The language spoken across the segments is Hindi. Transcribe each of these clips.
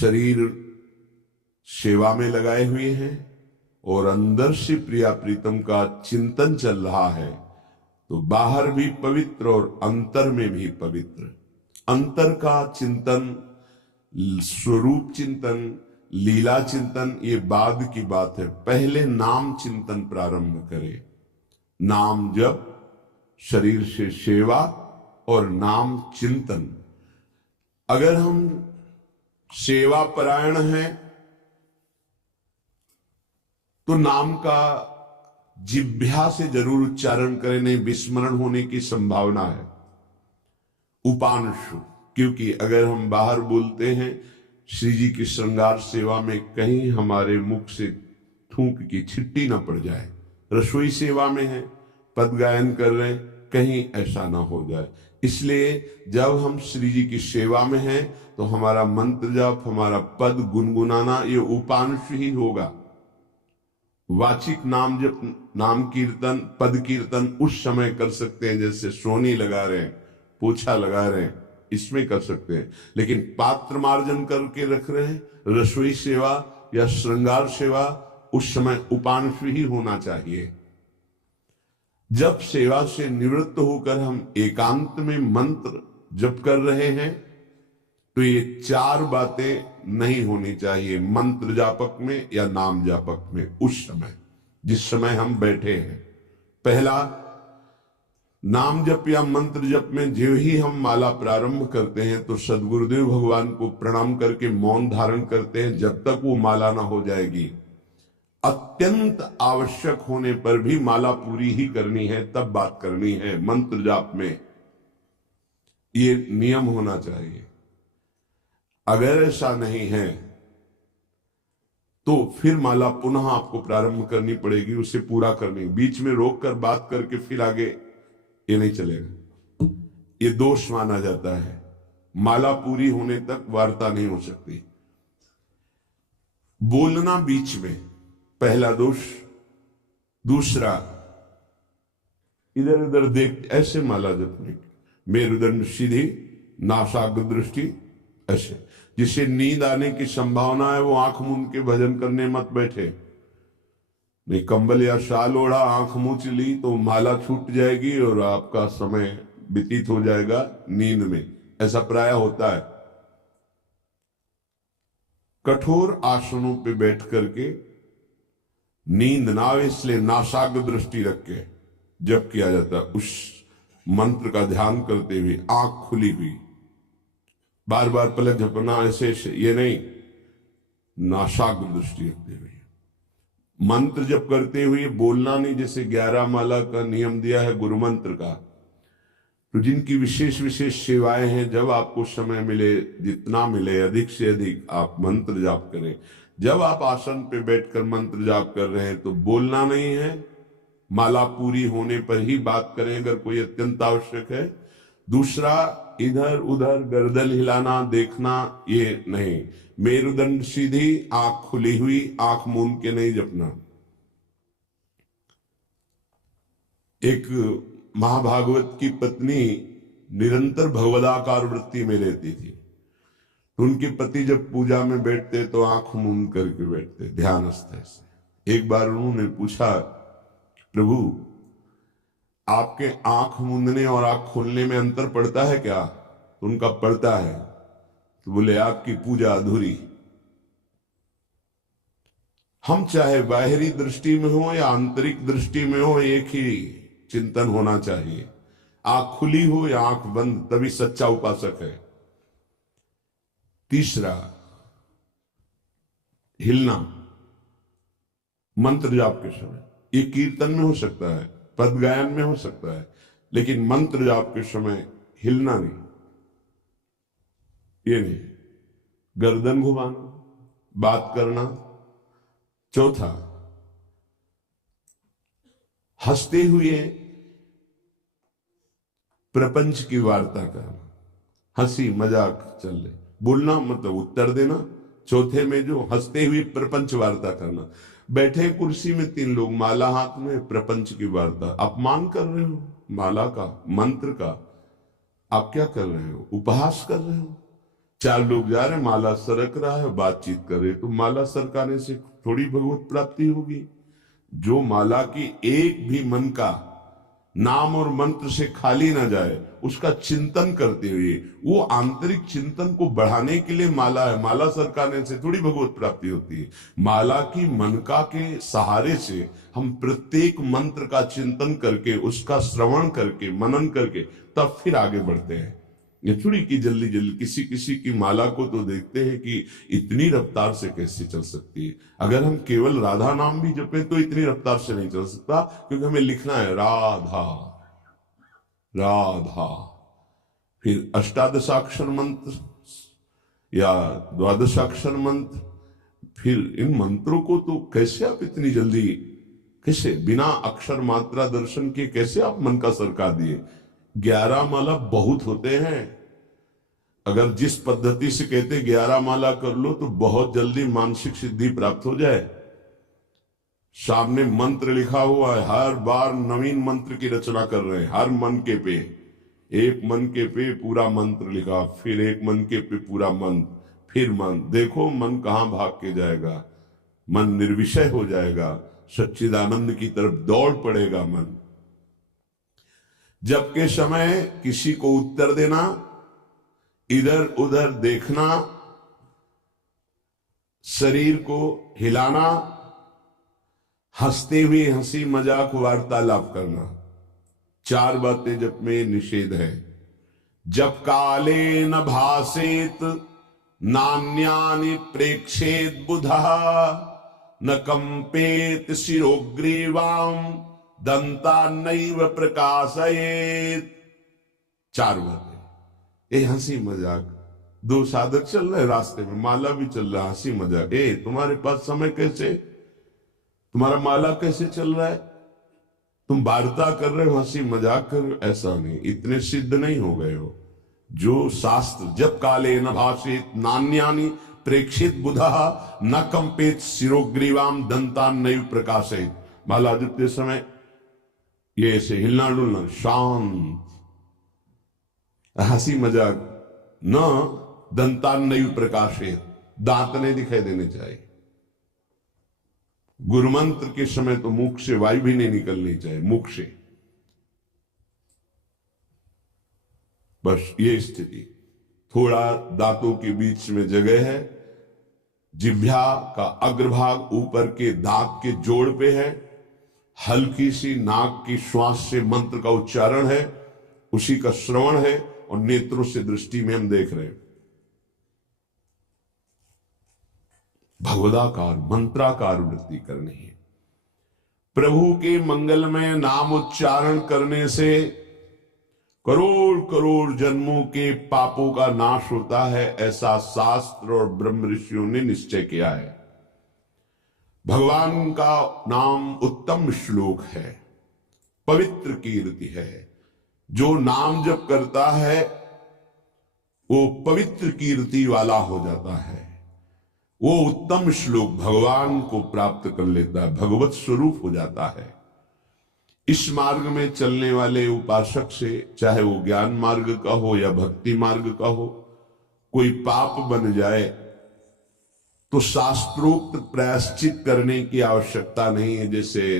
शरीर सेवा में लगाए हुए हैं और अंदर से प्रिया प्रीतम का चिंतन चल रहा है, तो बाहर भी पवित्र और अंतर में भी पवित्र। अंतर का चिंतन, स्वरूप चिंतन, लीला चिंतन ये बाद की बात है। पहले नाम चिंतन प्रारंभ करें। नाम जप, शरीर से सेवा और नाम चिंतन। अगर हम सेवा परायण हैं तो नाम का जिह्वा से जरूर उच्चारण करें, नहीं विस्मरण होने की संभावना है। उपांशु, क्योंकि अगर हम बाहर बोलते हैं श्री जी की श्रृंगार सेवा में, कहीं हमारे मुख से थूक की छिट्टी ना पड़ जाए। रसोई सेवा में है, पद गायन कर रहे हैं, कहीं ऐसा ना हो जाए। इसलिए जब हम श्री जी की सेवा में हैं तो हमारा मंत्र जप, हमारा पद गुनगुनाना ये उपांश ही होगा। वाचिक नाम जप, नाम कीर्तन, पद कीर्तन उस समय कर सकते हैं, जैसे सोनी लगा रहे हैं, पोछा लगा रहे हैं, इसमें कर सकते हैं। लेकिन पात्र मार्जन करके रख रहे हैं, रसोई सेवा या श्रृंगार सेवा, उस समय उपांश ही होना चाहिए। जब सेवा से निवृत्त होकर हम एकांत में मंत्र जप कर रहे हैं तो ये चार बातें नहीं होनी चाहिए मंत्र जापक में या नाम जापक में। उस समय जिस समय हम बैठे हैं, पहला नाम जप या मंत्र जप में जो ही हम माला प्रारंभ करते हैं तो सदगुरुदेव भगवान को प्रणाम करके मौन धारण करते हैं जब तक वो माला ना हो जाएगी। अत्यंत आवश्यक होने पर भी माला पूरी ही करनी है, तब बात करनी है। मंत्र जाप में ये नियम होना चाहिए। अगर ऐसा नहीं है तो फिर माला पुनः आपको प्रारंभ करनी पड़ेगी, उसे पूरा करनी। बीच में रोक कर बात करके फिर आगे ये नहीं चलेगा, ये दोष माना जाता है। माला पूरी होने तक वार्ता नहीं हो सकती। बोलना बीच में पहला दोष। दूसरा, इधर उधर देख ऐसे माला जपने, मेरुदंड सीधी, नासाग्र दृष्टि ऐसे। जिसे नींद आने की संभावना है वो आंख मूंद के भजन करने मत बैठे। नहीं कंबल या शाल ओढ़ा, आंख मूंद ली तो माला छूट जाएगी और आपका समय व्यतीत हो जाएगा नींद में। ऐसा प्राय होता है। कठोर आसनों पे बैठ करके नींद ना आवे इसलिए नासाग्र दृष्टि रख के जप किया जाता है। उस मंत्र का ध्यान करते हुए आंख खुली हुई, बार बार पलक झपकना ऐसे ये नहीं, नासाग्र दृष्टि रखते हुए मंत्र जप करते हुए बोलना नहीं। जैसे 11 माला का नियम दिया है गुरु मंत्र का, तो जिनकी विशेष विशेष सेवाएं हैं, जब आपको समय मिले, जितना मिले अधिक से अधिक आप मंत्र जाप करें। जब आप आसन पे बैठकर मंत्र जाप कर रहे हैं तो बोलना नहीं है, माला पूरी होने पर ही बात करें अगर कोई अत्यंत आवश्यक है। दूसरा, इधर उधर गर्दन हिलाना, देखना ये नहीं। मेरुदंड सीधी, आंख खुली हुई, आंख मूंद के नहीं जपना। एक महाभागवत की पत्नी निरंतर भगवदाकार वृत्ति में रहती थी। उनके पति जब पूजा में बैठते तो आंख मूंद करके बैठते, ध्यानस्थ ऐसे। एक बार उन्होंने पूछा, प्रभु आपके आंख मूंदने और आंख खोलने में अंतर पड़ता है क्या? तो उनका पड़ता है। तो बोले आपकी पूजा अधूरी। हम चाहे बाहरी दृष्टि में हो या आंतरिक दृष्टि में हो, एक ही चिंतन होना चाहिए। आंख खुली हो या आंख बंद, तभी सच्चा उपासक है। तीसरा, हिलना मंत्र जाप के समय। ये कीर्तन में हो सकता है, पद गायन में हो सकता है, लेकिन मंत्र जाप के समय हिलना नहीं, ये नहीं। गर्दन घुमाना, बात करना। चौथा, हंसते हुए प्रपंच की वार्ता करना, हंसी मजाक चल रहे, बोलना मतलब उत्तर देना। चौथे में जो हंसते हुए प्रपंच वार्ता करना। बैठे कुर्सी में 3 लोग, माला हाथ में, प्रपंच की वार्ता। अपमान कर रहे हो माला का, मंत्र का। आप क्या कर रहे हो? उपहास कर रहे हो। चार लोग जा रहे, माला सरक रहा है, बातचीत कर रहे, तो माला सरकाने से थोड़ी भगवत प्राप्ति होगी। जो माला की एक भी मन का नाम और मंत्र से खाली ना जाए, उसका चिंतन करते हुए, वो आंतरिक चिंतन को बढ़ाने के लिए माला है। माला सरकाने से थोड़ी भगवत प्राप्ति होती है। माला की मनका के सहारे से हम प्रत्येक मंत्र का चिंतन करके, उसका श्रवण करके, मनन करके तब फिर आगे बढ़ते हैं। ये थोड़ी कि जल्दी जल्दी किसी किसी की माला को तो देखते हैं कि इतनी रफ्तार से कैसे चल सकती है। अगर हम केवल राधा नाम भी जपें तो इतनी रफ्तार से नहीं चल सकता, क्योंकि हमें लिखना है राधा राधा, फिर अष्टादशाक्षर मंत्र या द्वादशाक्षर मंत्र, फिर इन मंत्रों को तो कैसे आप इतनी जल्दी, कैसे बिना अक्षर मात्रा दर्शन के कैसे आप मन का सरका दिए। 11 माला बहुत होते हैं। अगर जिस पद्धति से कहते 11 माला कर लो तो बहुत जल्दी मानसिक सिद्धि प्राप्त हो जाए। सामने मंत्र लिखा हुआ है, हर बार नवीन मंत्र की रचना कर रहे हैं। हर मन के पे, एक मन के पे पूरा मंत्र लिखा, फिर एक मन के पे पूरा मंत्र, फिर मन। देखो मन कहां भाग के जाएगा, मन निर्विषय हो जाएगा, सच्चिदानंद की तरफ दौड़ पड़ेगा मन। जबके समय किसी को उत्तर देना, इधर उधर देखना, शरीर को हिलाना, हंसते हुए हंसी मजाक वार्तालाप करना, 4 बातें जब में निषेध है। जब काले न भासेत नान्यानि प्रेक्षेत बुधा, न कंपेत शिरोग्रीवाम दंता नैव प्रकाशयेत। 4 बातें। ये हंसी मजाक, 2 साधक चल रहे रास्ते में, माला भी चल रहा, हंसी मजाक। तुम्हारे पास समय कैसे, तुम्हारा माला कैसे चल रहा है, तुम वार्ता कर रहे हो, हंसी मजाक कर रहे हो, ऐसा नहीं, इतने सिद्ध नहीं हो गए हो। जो शास्त्र जब काले न भाषित नान्यानि प्रेक्षित बुधा न कंपेत शिरोग्रीवाम दंता नैव प्रकाशित। माला जपते समय ये ऐसे हिलना डुलना, शांत, हंसी मजाक, न दंतान्नयु प्रकाशित, दांत नहीं दिखाई देने चाहिए। गुरु मंत्र के समय तो मुख से वायु भी नहीं निकलनी चाहिए, मुख से। बस ये स्थिति, थोड़ा दांतों के बीच में जगह है, जिह्वा का अग्रभाग ऊपर के दांत के जोड़ पे है, हल्की सी नाक की श्वास से मंत्र का उच्चारण है, उसी का श्रवण है, और नेत्रों से दृष्टि में हम देख रहे हैं। भगवदाकार मंत्राकार वृत्ति करनी है। प्रभु के मंगलमय नाम उच्चारण करने से करोड़ करोड़ जन्मों के पापों का नाश होता है, ऐसा शास्त्र और ब्रह्म ऋषियों ने निश्चय किया है। भगवान का नाम उत्तम श्लोक है, पवित्र कीर्ति है। जो नाम जप करता है वो पवित्र कीर्ति वाला हो जाता है, वो उत्तम श्लोक भगवान को प्राप्त कर लेता है, भगवत स्वरूप हो जाता है। इस मार्ग में चलने वाले उपासक से, चाहे वो ज्ञान मार्ग का हो या भक्ति मार्ग का हो, कोई पाप बन जाए तो शास्त्रोक्त प्रायश्चित करने की आवश्यकता नहीं है। जैसे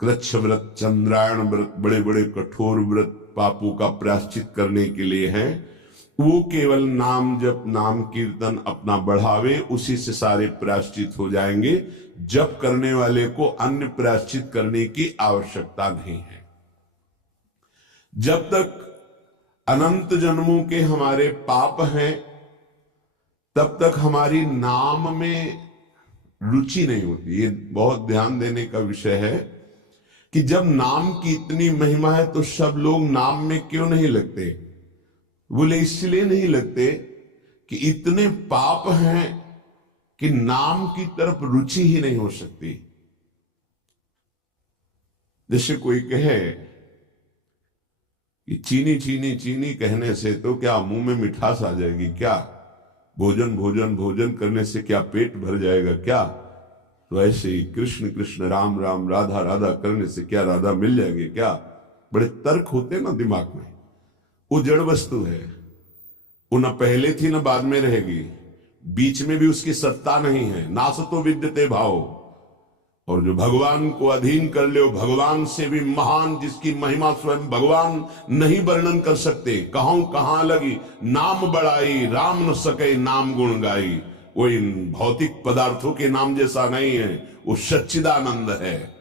कृच्छ व्रत, चंद्रायण व्रत, बड़े बड़े कठोर व्रत पापों का प्रायश्चित करने के लिए हैं। वो केवल नाम जप, नाम कीर्तन अपना बढ़ावे, उसी से सारे प्रायश्चित हो जाएंगे। जप करने वाले को अन्य प्रायश्चित करने की आवश्यकता नहीं है। जब तक अनंत जन्मों के हमारे पाप हैं, तब तक हमारी नाम में रुचि नहीं होती। ये बहुत ध्यान देने का विषय है कि जब नाम की इतनी महिमा है तो सब लोग नाम में क्यों नहीं लगते? बोले इसलिए नहीं लगते कि इतने पाप हैं कि नाम की तरफ रुचि ही नहीं हो सकती। जैसे कोई कहे कि चीनी चीनी चीनी कहने से तो क्या मुंह में मिठास आ जाएगी क्या? भोजन भोजन भोजन करने से क्या पेट भर जाएगा क्या? तो ऐसे ही कृष्ण कृष्ण राम राम राधा राधा करने से क्या राधा मिल जाएगी क्या? बड़े तर्क होते ना दिमाग में। वो जड़ वस्तु है, वो न पहले थी न बाद में रहेगी, बीच में भी उसकी सत्ता नहीं है। नासतो विद्यते भाव। और जो भगवान को अधीन कर ले, भगवान से भी महान, जिसकी महिमा स्वयं भगवान नहीं वर्णन कर सकते। कहूं कहां लगी नाम बड़ाई, राम न सके नाम गुण गाई। वो इन भौतिक पदार्थों के नाम जैसा नहीं है, वो सच्चिदानंद है।